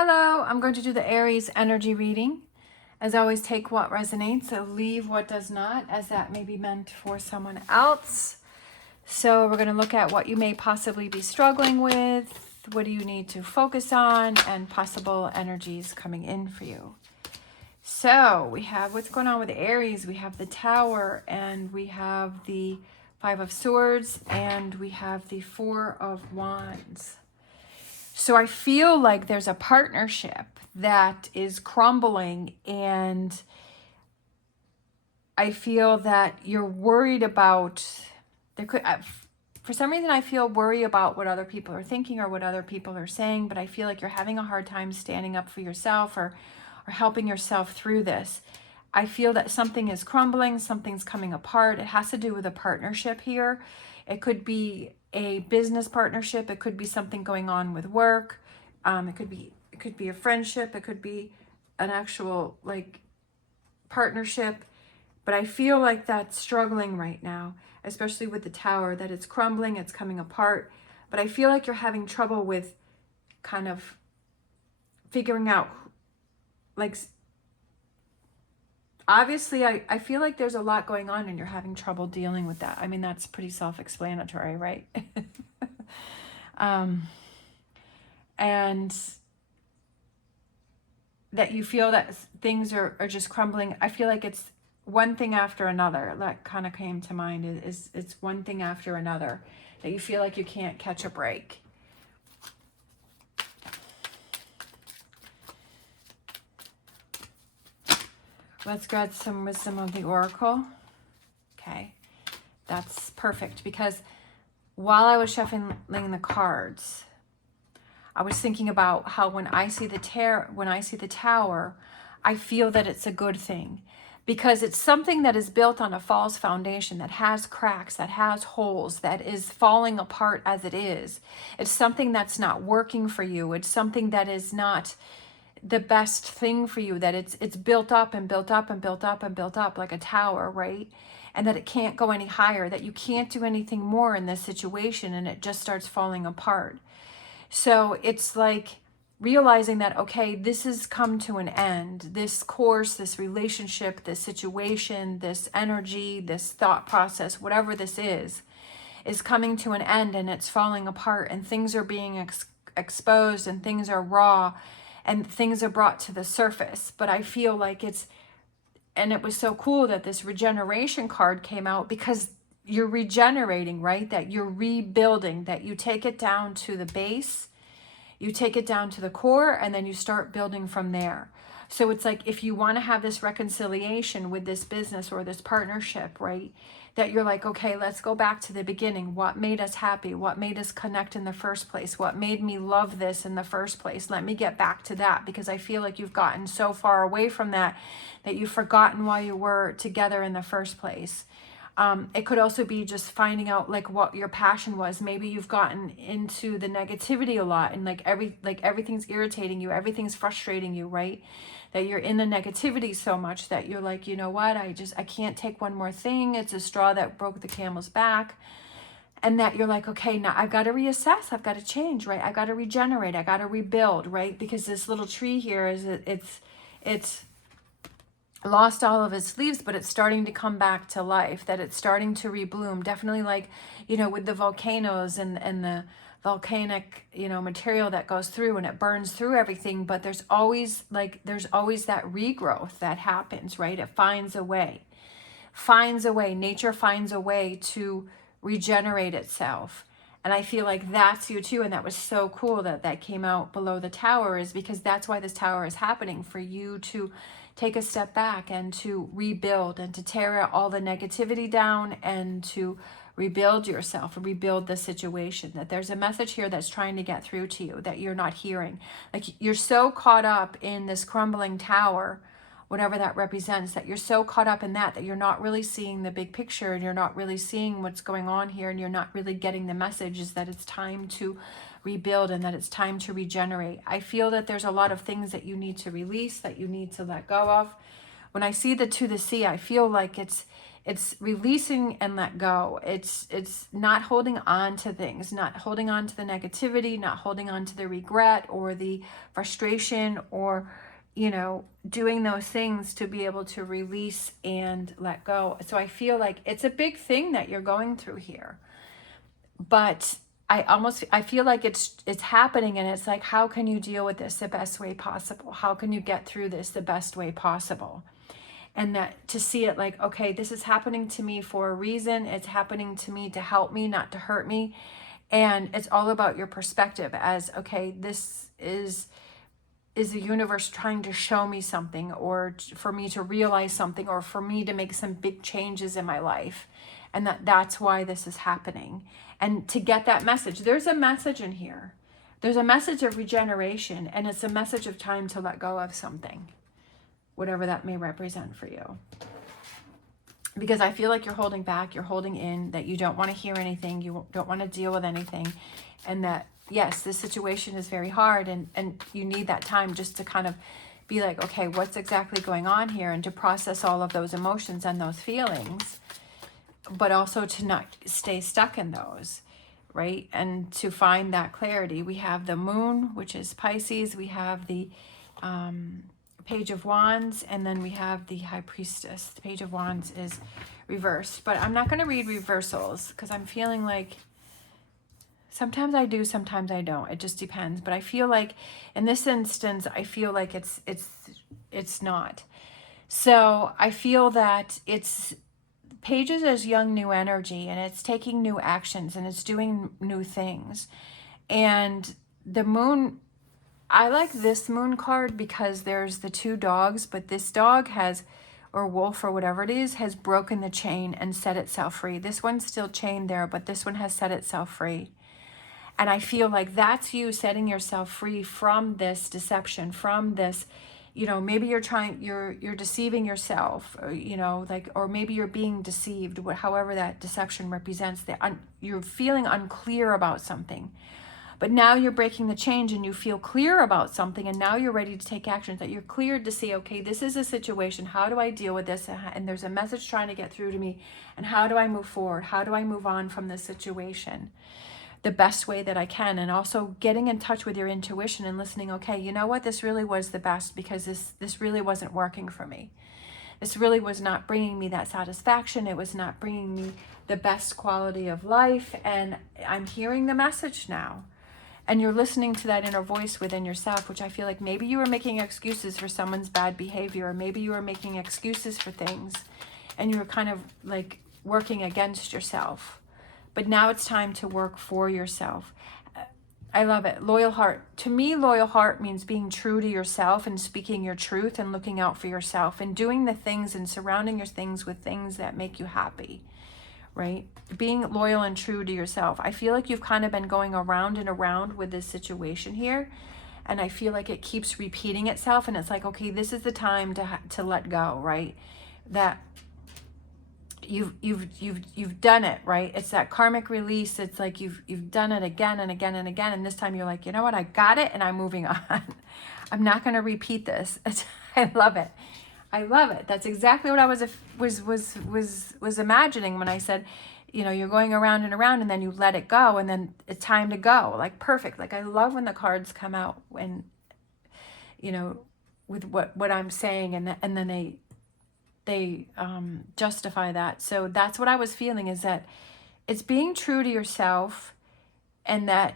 Hello, I'm going to do the Aries energy reading. As always, take what resonates, so leave what does not, as that may be meant for someone else. So we're going to look at what you may possibly be struggling with, what do you need to focus on, and possible energies coming in for you. So we have what's going on with Aries. We have the Tower, and we have the Five of Swords, and we have the Four of Wands. So I feel like there's a partnership that is crumbling, and I feel that you're worried about, for some reason I feel worry about what other people are thinking or what other people are saying, but I feel like you're having a hard time standing up for yourself or helping yourself through this. I feel that something is crumbling, something's coming apart. It has to do with a partnership here. It could be a business partnership. It could be something going on with work. It could be a friendship. It could be an actual partnership. But I feel like that's struggling right now, especially with the Tower, that it's crumbling, it's coming apart. But I feel like you're having trouble with kind of figuring out, obviously, I feel like there's a lot going on and you're having trouble dealing with that. I mean, that's pretty self-explanatory, right? And that you feel that things are just crumbling. I feel like it's one thing after another. That kind of came to mind. It's one thing after another. That you feel like you can't catch a break. Let's grab some wisdom of the Oracle. Okay, that's perfect, because while I was shuffling the cards, I was thinking about how when I see the Tower, I feel that it's a good thing, because it's something that is built on a false foundation, that has cracks, that has holes, that is falling apart as it is. It's something that's not working for you. It's something that is not the best thing for you, that it's built up and built up and built up and built up like a tower, right? And that it can't go any higher, that you can't do anything more in this situation, and it just starts falling apart. So it's like realizing that, okay, this has come to an end. This course, this relationship, this situation, this energy, this thought process, whatever this is coming to an end, and it's falling apart, and things are being exposed, and things are raw, and things are brought to the surface. But I feel like and it was so cool that this regeneration card came out, because you're regenerating, right? That you're rebuilding, that you take it down to the base, you take it down to the core, and then you start building from there. So it's like, if you want to have this reconciliation with this business or this partnership, right? That you're like, okay, let's go back to the beginning. What made us happy? What made us connect in the first place? What made me love this in the first place? Let me get back to that, because I feel like you've gotten so far away from that you've forgotten why you were together in the first place. It could also be just finding out what your passion was. Maybe you've gotten into the negativity a lot, and everything's irritating you, everything's frustrating you, right? That you're in the negativity so much that you're like, you know what, I can't take one more thing. It's a straw that broke the camel's back. And that you're like, okay, now I've got to reassess, I've got to change, right? I've got to regenerate, I got to rebuild, right? Because this little tree here it's lost all of its leaves, but it's starting to come back to life, that it's starting to rebloom. Definitely, with the volcanoes and the volcanic, material that goes through and it burns through everything, but there's always that regrowth that happens, right? It finds a way. Nature finds a way to regenerate itself. And I feel like that's you too. And that was so cool that came out below the Tower, is because that's why this Tower is happening, for you to take a step back and to rebuild, and to tear all the negativity down, and to rebuild yourself and rebuild the situation. That there's a message here that's trying to get through to you that you're not hearing. You're so caught up in this crumbling tower, whatever that represents, that you're so caught up in that you're not really seeing the big picture, and you're not really seeing what's going on here, and you're not really getting the message is that it's time to rebuild, and that it's time to regenerate. I feel that there's a lot of things that you need to release, that you need to let go of. When I see the to the sea, I feel like it's It's releasing and let go. It's not holding on to things, not holding on to the negativity, not holding on to the regret or the frustration, or, you know, doing those things to be able to release and let go. So I feel like it's a big thing that you're going through here. But I feel like it's happening, and it's like, how can you deal with this the best way possible? How can you get through this the best way possible? And that to see it like, okay, this is happening to me for a reason. It's happening to me to help me, not to hurt me. And it's all about your perspective as, okay, this is the universe trying to show me something, or for me to realize something, or for me to make some big changes in my life. And that's why this is happening. And to get that message, there's a message in here. There's a message of regeneration, and it's a message of time to let go of something, whatever that may represent for you. Because I feel like you're holding back, you're holding in, that you don't want to hear anything, you don't want to deal with anything, and that, yes, this situation is very hard, and you need that time just to kind of be like, okay, what's exactly going on here, and to process all of those emotions and those feelings, but also to not stay stuck in those, right? And to find that clarity. We have the moon, which is Pisces, we have the Page of Wands, and then we have the High Priestess. The Page of Wands is reversed, but I'm not going to read reversals because I'm feeling like sometimes I do, sometimes I don't. It just depends. But I feel like in this instance, I feel like it's not. So I feel that it's Pages as young, new energy, and it's taking new actions, and it's doing new things. And the moon, I like this moon card because there's the two dogs, but this dog has, or wolf or whatever it is, has broken the chain and set itself free. This one's still chained there, but this one has set itself free. And I feel like that's you setting yourself free from this deception, from this, you know, maybe you're deceiving yourself, or, you know, like, or maybe you're being deceived, however that deception represents, you're feeling unclear about something. But now you're breaking the change and you feel clear about something, and now you're ready to take action, that you're cleared to see, okay, this is a situation, how do I deal with this? And there's a message trying to get through to me, and how do I move forward? How do I move on from this situation the best way that I can? And also getting in touch with your intuition and listening, okay, you know what, this really was the best, because this really wasn't working for me. This really was not bringing me that satisfaction. It was not bringing me the best quality of life, and I'm hearing the message now. And you're listening to that inner voice within yourself, which I feel like maybe you were making excuses for someone's bad behavior, or maybe you were making excuses for things, and you were kind of like working against yourself. But now it's time to work for yourself. I love it. Loyal heart. To me, loyal heart means being true to yourself and speaking your truth and looking out for yourself and doing the things and surrounding your things with things that make you happy. Right? Being loyal and true to yourself. I feel like you've kind of been going around and around with this situation here, and I feel like it keeps repeating itself, and it's like, okay, this is the time to let go, right? That you've done it, right? It's that karmic release. It's like you've done it again and again and again, and this time you're like, you know what? I got it, and I'm moving on. I'm not going to repeat this. I love it. I love it. That's exactly what I was imagining when I said, you know, you're going around and around, and then you let it go, and then it's time to go. Like, perfect. Like, I love when the cards come out when, you know, with what I'm saying, and then they justify that. So that's what I was feeling, is that it's being true to yourself, and that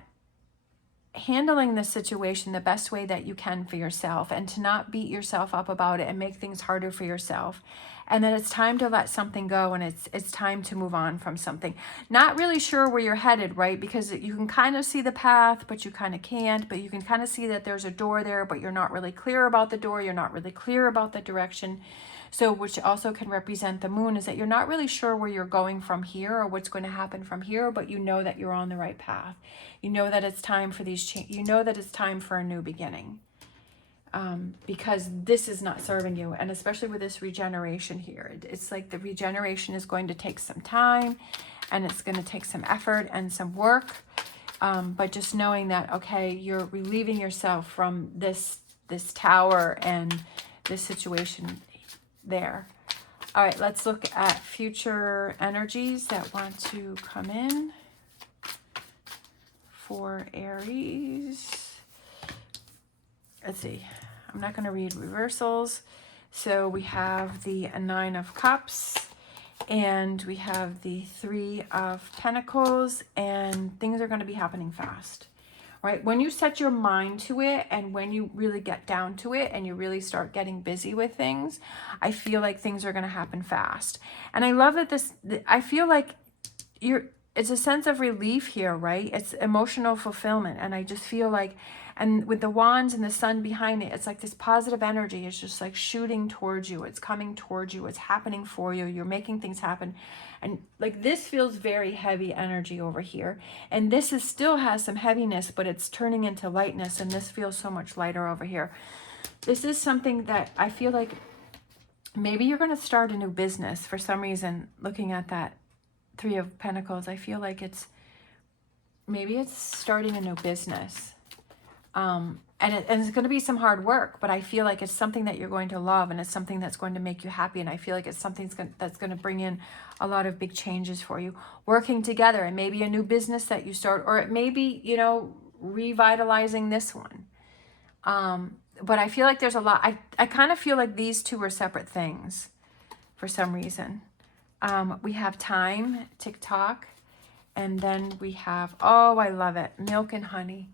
handling the situation the best way that you can for yourself, and to not beat yourself up about it and make things harder for yourself. And then it's time to let something go, and it's time to move on from something. Not really sure where you're headed, right? Because you can kind of see the path, but you kind of can't. But you can kind of see that there's a door there, but you're not really clear about the door. You're not really clear about the direction. So, which also can represent the moon, is that you're not really sure where you're going from here or what's going to happen from here, but you know that you're on the right path. You know that it's time for these changes. You know that it's time for a new beginning, because this is not serving you. And especially with this regeneration here, it's like the regeneration is going to take some time, and it's going to take some effort and some work. But just knowing that, okay, you're relieving yourself from this tower and this situation there. All right, let's look at future energies that want to come in for Aries. Let's see. I'm not going to read reversals. So we have the Nine of Cups, and we have the Three of Pentacles, and things are going to be happening fast, right? When you set your mind to it, and when you really get down to it, and you really start getting busy with things, I feel like things are going to happen fast. And I love that I feel like it's a sense of relief here, right? It's emotional fulfillment. And I just feel like, and with the wands and the sun behind it, it's like this positive energy is just like shooting towards you. It's coming towards you. It's happening for you. You're making things happen. And like this feels very heavy energy over here. And this is still has some heaviness, but it's turning into lightness. And this feels so much lighter over here. This is something that I feel like maybe you're going to start a new business for some reason. Looking at that Three of Pentacles, I feel like maybe it's starting a new business. And it's going to be some hard work, but I feel like it's something that you're going to love, and it's something that's going to make you happy. And I feel like it's something that's going to bring in a lot of big changes for you. Working together, and maybe a new business that you start, or it may be, you know, revitalizing this one. But I feel like there's a lot. I kind of feel like these two are separate things for some reason. We have time, TikTok, and then we have, oh, I love it, Milk and Honey.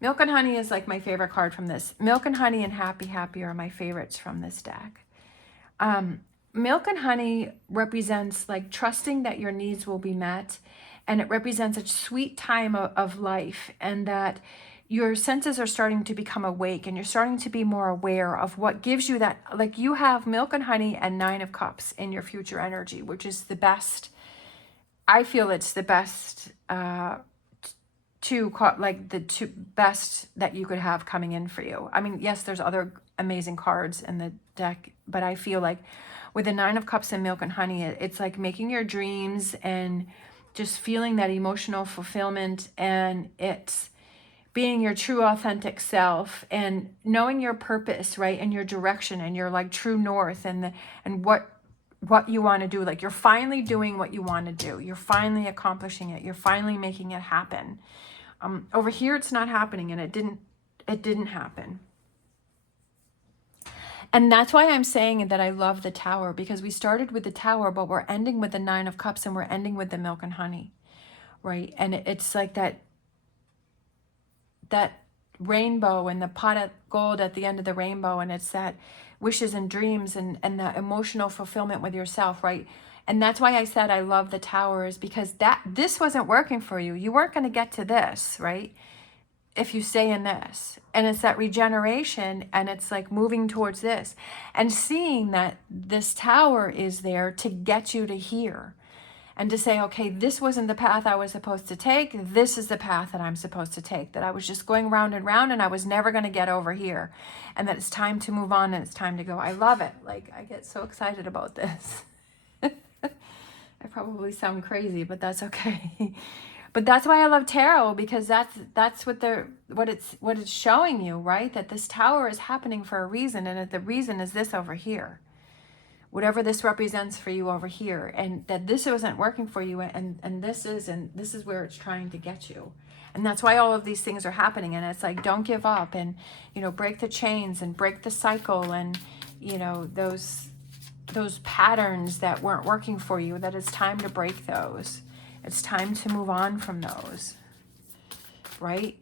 Milk and Honey is like my favorite card from this. Milk and Honey and Happy Happy are my favorites from this deck. Milk and Honey represents like trusting that your needs will be met, and it represents a sweet time of life, and that your senses are starting to become awake, and you're starting to be more aware of what gives you that. Like you have Milk and Honey and Nine of Cups in your future energy, which is the best. I feel it's the best like the two best that you could have coming in for you. I mean, yes, there's other amazing cards in the deck, but I feel like with the Nine of Cups and Milk and Honey, it's like making your dreams and just feeling that emotional fulfillment, and it's being your true authentic self and knowing your purpose, right? And your direction and your like true north, and what you want to do. Like you're finally doing what you want to do. You're finally accomplishing it. You're finally making it happen. Over here, it's not happening, and it didn't happen. And that's why I'm saying that I love the Tower, because we started with the Tower, but we're ending with the Nine of Cups, and we're ending with the Milk and Honey, right? And it's like that rainbow and the pot of gold at the end of the rainbow, and it's that wishes and dreams and the emotional fulfillment with yourself, right? And that's why I said I love the Tower, is because this wasn't working for you. You weren't going to get to this, right? If you stay in this. And it's that regeneration, and it's like moving towards this and seeing that this Tower is there to get you to here. And to say, okay, this wasn't the path I was supposed to take. This is the path that I'm supposed to take. That I was just going round and round, and I was never going to get over here. And that it's time to move on, and it's time to go. I love it. Like, I get so excited about this. I probably sound crazy, but that's okay. But that's why I love tarot, because that's what it's showing you, right? That this Tower is happening for a reason, and that the reason is this over here. Whatever this represents for you over here, and that this wasn't working for you, and this is where it's trying to get you. And that's why all of these things are happening. And it's like, don't give up, and, you know, break the chains and break the cycle, and, you know, those patterns that weren't working for you, that it's time to break those. It's time to move on from those, right?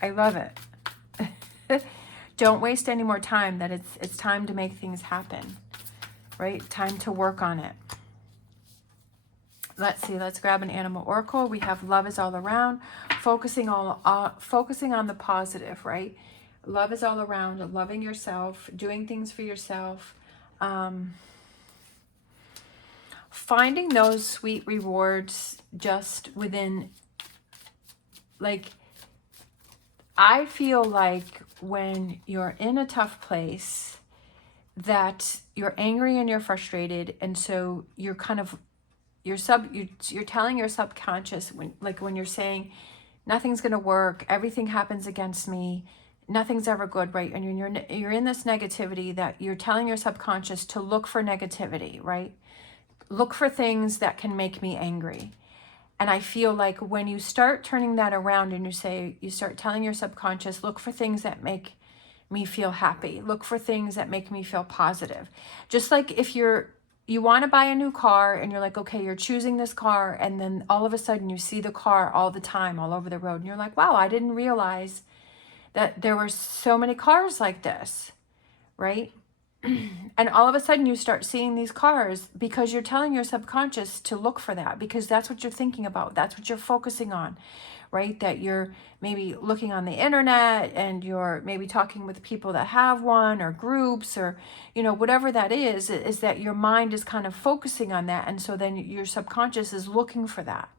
I love it. Don't waste any more time, that it's time to make things happen, right? Time to work on it. Let's see, let's grab an animal oracle. We have love is all around, focusing on the positive, right? Love is all around, loving yourself, doing things for yourself, finding those sweet rewards just within, like, I feel like when you're in a tough place, that you're angry and you're frustrated, and so you're kind of you're telling your subconscious, when you're saying nothing's going to work, everything happens against me, nothing's ever good, right? And you're in this negativity that you're telling your subconscious to look for negativity, right? Look for things that can make me angry. And I feel like when you start turning that around and you start telling your subconscious, look for things that make me feel happy. Look for things that make me feel positive. Just like if you want to buy a new car and you're like, okay, you're choosing this car, and then all of a sudden you see the car all the time, all over the road, and you're like, wow, I didn't realize that there were so many cars like this, right? And all of a sudden you start seeing these cars because you're telling your subconscious to look for that, because that's what you're thinking about. That's what you're focusing on, right? That you're maybe looking on the internet and you're maybe talking with people that have one, or groups, or, whatever that is that your mind is kind of focusing on that. And so then your subconscious is looking for that.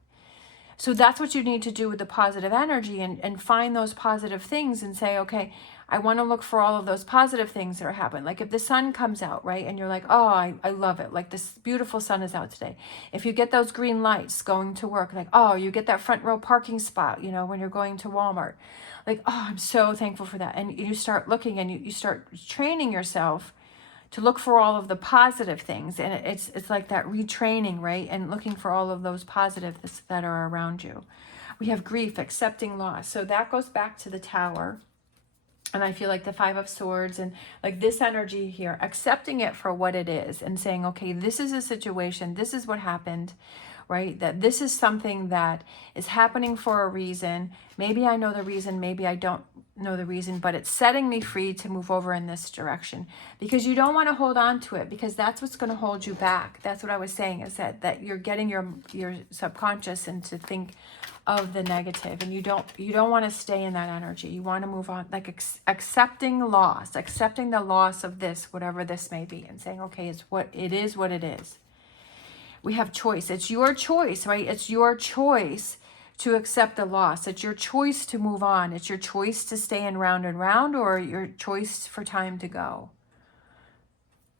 So that's what you need to do with the positive energy, and find those positive things and say, okay, I want to look for all of those positive things that are happening. Like if the sun comes out, right? And you're like, oh, I love it. Like this beautiful sun is out today. If you get those green lights going to work, like, oh, you get that front row parking spot, when you're going to Walmart. Like, oh, I'm so thankful for that. And you start looking and you start training yourself to look for all of the positive things. And it's like that retraining, right? And looking for all of those positives that are around you. We have grief, accepting loss. So that goes back to the Tower. And I feel like the Five of Swords and like this energy here, accepting it for what it is and saying, okay, this is a situation. This is what happened, right? That this is something that is happening for a reason. Maybe I know the reason, maybe I don't know the reason, but it's setting me free to move over in this direction, because you don't want to hold on to it, because that's what's going to hold you back. That's what I was saying, is that you're getting your subconscious into think of the negative, and you don't want to stay in that energy. You want to move on, like accepting loss, accepting the loss of this, whatever this may be, and saying, okay, it's what it is, what it is. We have choice. It's your choice, right? It's your choice to accept the loss. It's your choice to move on. It's your choice to stay in round and round, or your choice for time to go.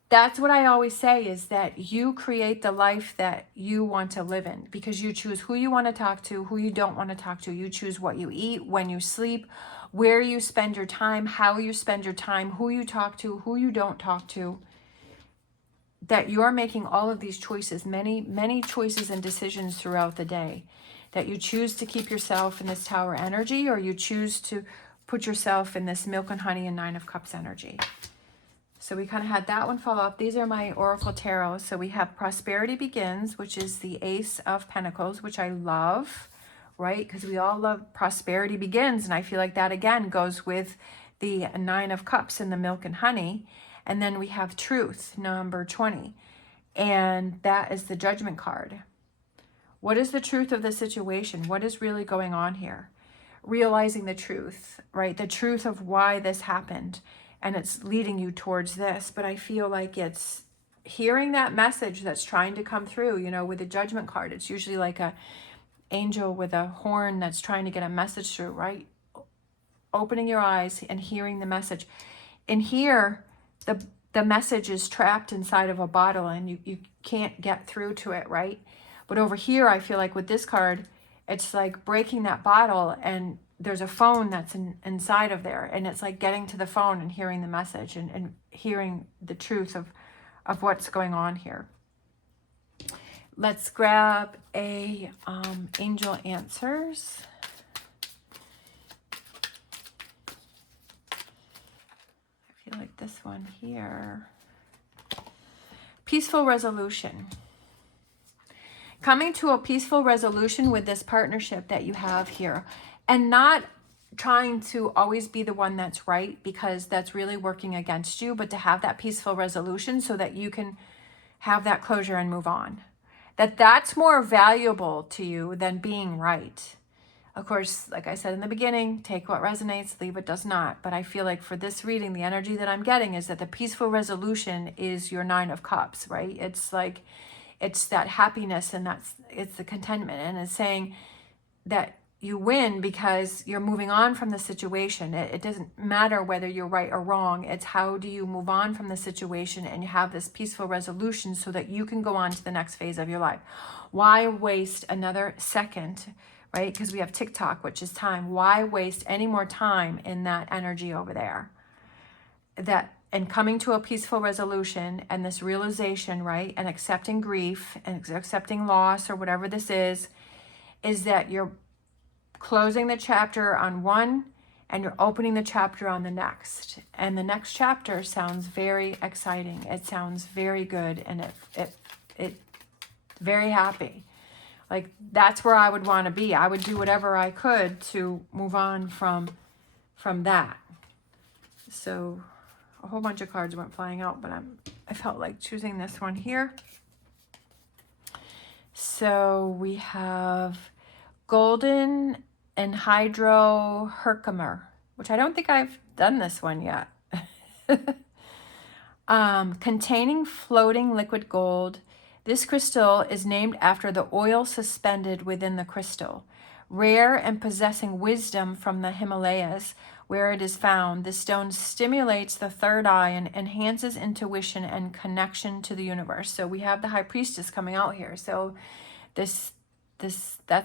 That's what I always say, is that you create the life that you want to live in, because you choose who you want to talk to, who you don't want to talk to. You choose what you eat, when you sleep, where you spend your time, how you spend your time, who you talk to, who you don't talk to. That you're making all of these choices, many choices and decisions throughout the day. That you choose to keep yourself in this Tower energy, or you choose to put yourself in this Milk and Honey and Nine of Cups energy. So we kind of had that one fall off. These are my Oracle Tarot. So we have Prosperity Begins, which is the Ace of Pentacles, which I love, right? Because we all love Prosperity Begins. And I feel like that, again, goes with the Nine of Cups and the Milk and Honey. And then we have Truth, number 20. And that is the Judgment card. What is the truth of the situation? What is really going on here? Realizing the truth, right? The truth of why this happened. And it's leading you towards this. But I feel like it's hearing that message that's trying to come through, with the Judgment card. It's usually like a angel with a horn that's trying to get a message through, right? Opening your eyes and hearing the message. And here, the message is trapped inside of a bottle, and you can't get through to it, right? But over here, I feel like with this card, it's like breaking that bottle, and there's a phone that's inside of there, and it's like getting to the phone and hearing the message and hearing the truth of what's going on here. Let's grab a Angel Answers. I feel like this one here. Peaceful resolution. Coming to a peaceful resolution with this partnership that you have here, and not trying to always be the one that's right, because that's really working against you, but to have that peaceful resolution so that you can have that closure and move on. That's more valuable to you than being right. Of course, like I said in the beginning, take what resonates, leave what does not. But I feel like for this reading, the energy that I'm getting is that the peaceful resolution is your Nine of Cups, right? It's like, it's that happiness, and it's the contentment, and it's saying that you win because you're moving on from the situation. It doesn't matter whether you're right or wrong. It's how do you move on from the situation, and you have this peaceful resolution so that you can go on to the next phase of your life. Why waste another second, right? Because we have TikTok, which is time. Why waste any more time in that energy over there? And coming to a peaceful resolution and this realization, right? And accepting grief and accepting loss or whatever this is that you're closing the chapter on one and you're opening the chapter on the next. And the next chapter sounds very exciting. It sounds very good, and it very happy. Like, that's where I would want to be. I would do whatever I could to move on from that. So a whole bunch of cards went flying out, but I felt like choosing this one here. So we have Golden and Hydro Herkimer, which I don't think I've done this one yet. Containing floating liquid gold. This crystal is named after the oil suspended within the crystal. Rare and possessing wisdom from the Himalayas, where it is found, this stone stimulates the third eye and enhances intuition and connection to the universe. So we have the High Priestess coming out here. So that's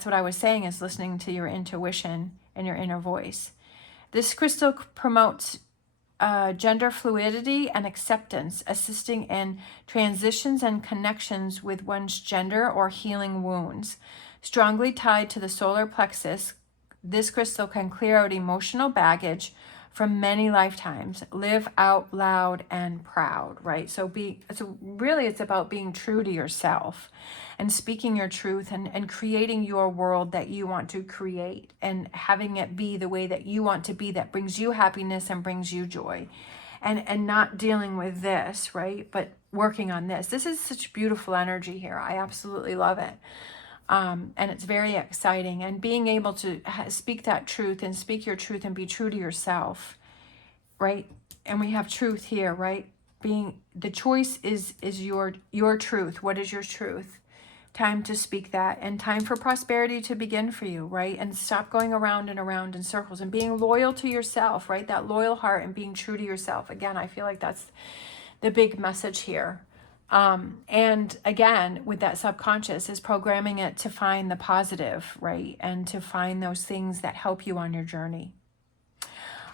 what I was saying, is listening to your intuition and your inner voice. This crystal promotes gender fluidity and acceptance, assisting in transitions and connections with one's gender or healing wounds. Strongly tied to the solar plexus, this crystal can clear out emotional baggage from many lifetimes. Live out loud and proud, right? So really it's about being true to yourself and speaking your truth and creating your world that you want to create and having it be the way that you want to be, that brings you happiness and brings you joy. And not dealing with this, right? But working on this. This is such beautiful energy here. I absolutely love it. And it's very exciting, and being able to speak that truth and speak your truth and be true to yourself, right? And we have truth here, right? The choice is your truth. What is your truth? Time to speak that, and time for prosperity to begin for you, right? And stop going around and around in circles and being loyal to yourself, right? That loyal heart and being true to yourself. Again, I feel like that's the big message here. And again, with that subconscious, is programming it to find the positive, right? And to find those things that help you on your journey.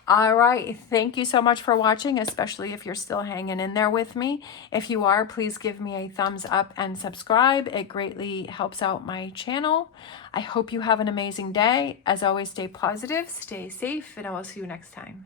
All right. Thank you so much for watching, especially if you're still hanging in there with me. If you are, please give me a thumbs up and subscribe. It greatly helps out my channel. I hope you have an amazing day. As always, stay positive, stay safe, and I will see you next time.